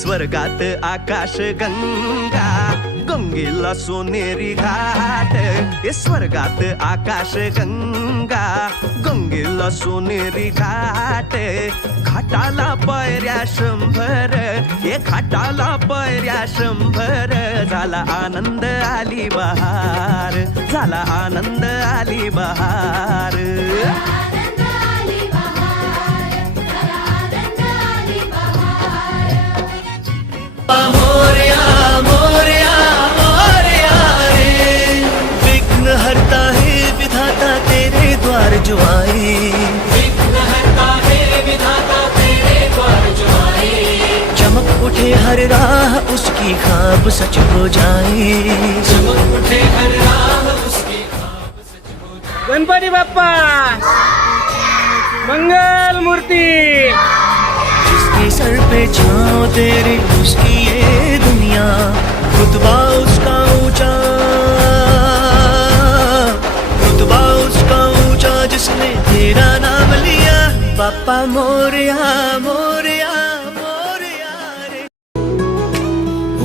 स्वर्गात आकाश गंगा गंगेला सोनेरी घाट हे स्वर्गात आकाश गंगा गंगेला सोनेरी घाट घाटाला पायऱ्या 100 हे घाटाला पायऱ्या 100 झाला आनंद आली बहार झाला आनंद आली बहार मोरया मोरया मोरया रे विघ्न हरता है विधाता तेरे द्वार जो आए विघ्न हरता है विधाता तेरे द्वार जो आए चमक उठे हर राह उसकी ख्वाब सच हो जाए चमक उठे हर राह उसकी ख्वाब सच हो जाए। गणपती बाप्पा मंगल मूर्ती जिसके सर पे छाँव तेरे उसकी ये दुनिया रुतबा उसका ऊंचा रुतबा उसका ऊंचा जिसने तेरा नाम लिया बाप्पा मोरया मोरया मोरया रे।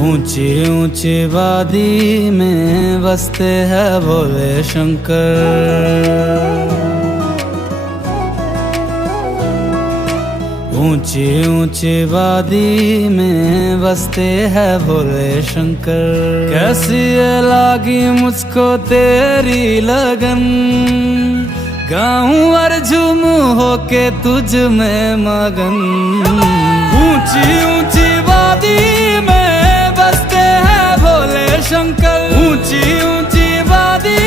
ऊंची ऊंची वादी में बसते हैं भोले शंकर ऊंची ऊंची वादी में बसते हैं भोले शंकर कैसी ये लागी मुझको तेरी लगन गाऊं और झूमूं होके तुझ में मगन ऊंची ऊंची वादी में बसते हैं भोले शंकर ऊंची ऊंची वादी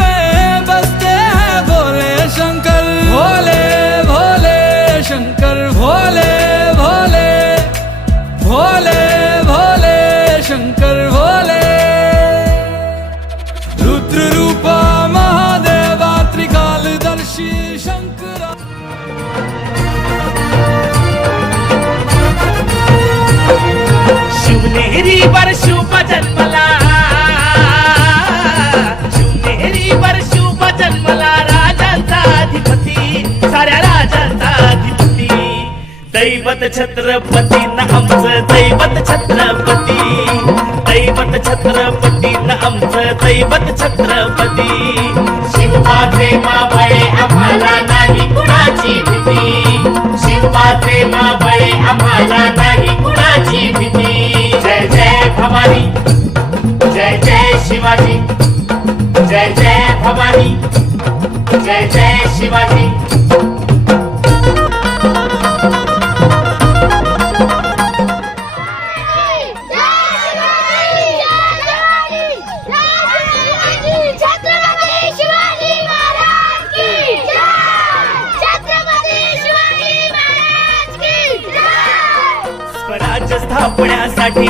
में बसते हैं भोले शंकर भोले भोले शंकर भोले भोले भोले भोले शंकर भोले रुद्र रूपा महादेवा त्रिकालदर्शी शंकरा शिवनेरी वर शुभ जन्मला शिवनेरी वर शुभ जन्मला राजांचा अधिपती साऱ्या राजांचा अधिपती दैवत छत्रपती न आमचं दैवत छत्रपती दैवत छत्रपती न आमचं दैवत छत्रपती शिवाचे मावळे आम्हाला नाही कुणाची भीती शिवाचे मावळे आम्हाला नाही कुणाची भीती जय जय भवानी जय जय शिवाजी जय जय भवानी जय जय शिवाजी स्वराज्य स्थापण्यासाठी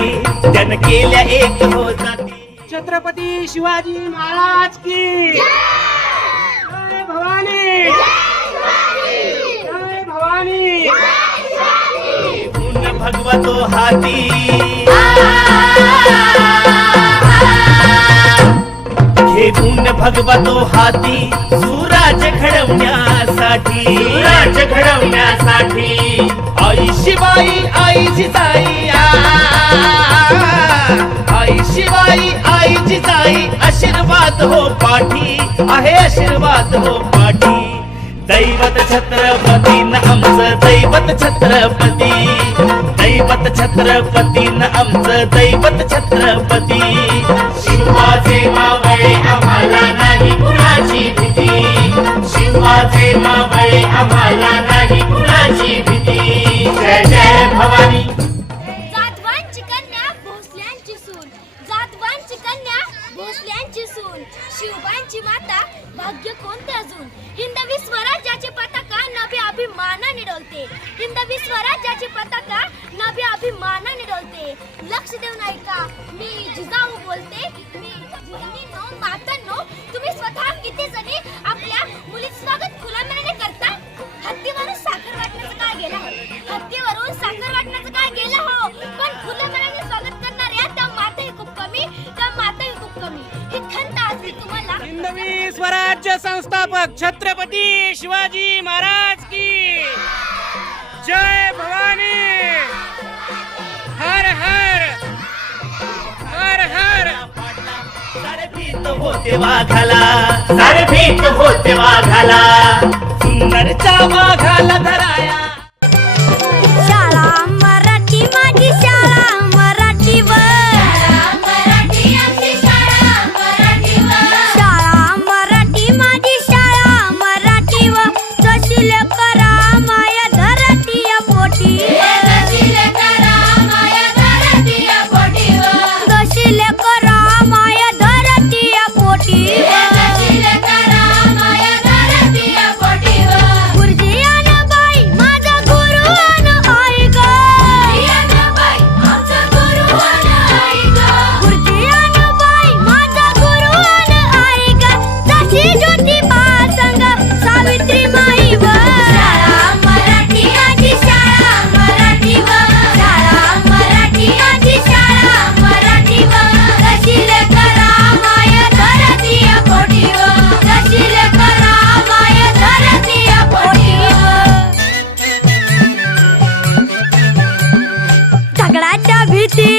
त्यानं केल्या एक हो जाती छत्रपती शिवाजी महाराज की जय भवानी जय भवानी पुण्य भगवतो हाती घेऊन भगवतो हाती सुराज्य घडवण्यासाठी सुराज्य घडवण्यासाठी आई शिवाई आई जिजाई आई शिवाई आई जिजाई आशीर्वाद हो पाठी आहे आशीर्वाद हो पाठी दैवत छत्रपती न आमचं दैवत छत्रपती दैवत छत्रपती न आमचं दैवत छत्रपती शिवाचे मावळे आम्हाला नाही कुणाची भीती शिवाचे मावळे आम्हाला नाही कुणाची भीती जय जय भवानी जातवांची कन्या भोसल्यांची सून जातवांची कन्या भोसल्यांची सून शिवबांची माता भाग्य कोणते अजून हिंदवी स्वराज्याची पताका नभी अभिमानाने डोलते हिंदवी स्वराज्याची पताका नभी अभिमानाने डोलते लक्ष देऊन ऐका मी जिजाऊ बोलते मी जिजाऊंनो मातांनो तुम्ही स्वतः किती जणी आपल्या मुलीचं स्वागत खुल्या मनाने करता हत्तीवरून साखर वाटण्याचं काय गेलं हत्तीवरून साखर वाटण्याचं काय गेलं हो पण खुल्या स्वराज्य संस्थापक छत्रपती शिवाजी महाराज की जय भवानी। हर हर हर हर। सारे भीत होते वाघाला, सारे भीत होते वाघाला, सुंदरच्या वाघाला धराया। शाळा मराठी माझी शाळा मराठीवर, शाळा मराठी माझी शाळा मराठीवर, जशी लेकरा माया धरतीया पोटी, जशी लेकरा माया धरतीया पोटी, गुरुजी अन बाई माझा गुरु अन आई ग, गुरुजी अन बाई माझा गुरु अन आई ग, जशी ज्योतिबा संग सावित्री माई व, शाळा मराठी माझी शाळा मराठीवर, शाळा मराठी माझी शाळा मराठीवर, जशी लेकरा माया धरतीया पोटीवर, जशी लेकरा माया धरतीया पोटीवर। दगडाच्या भीती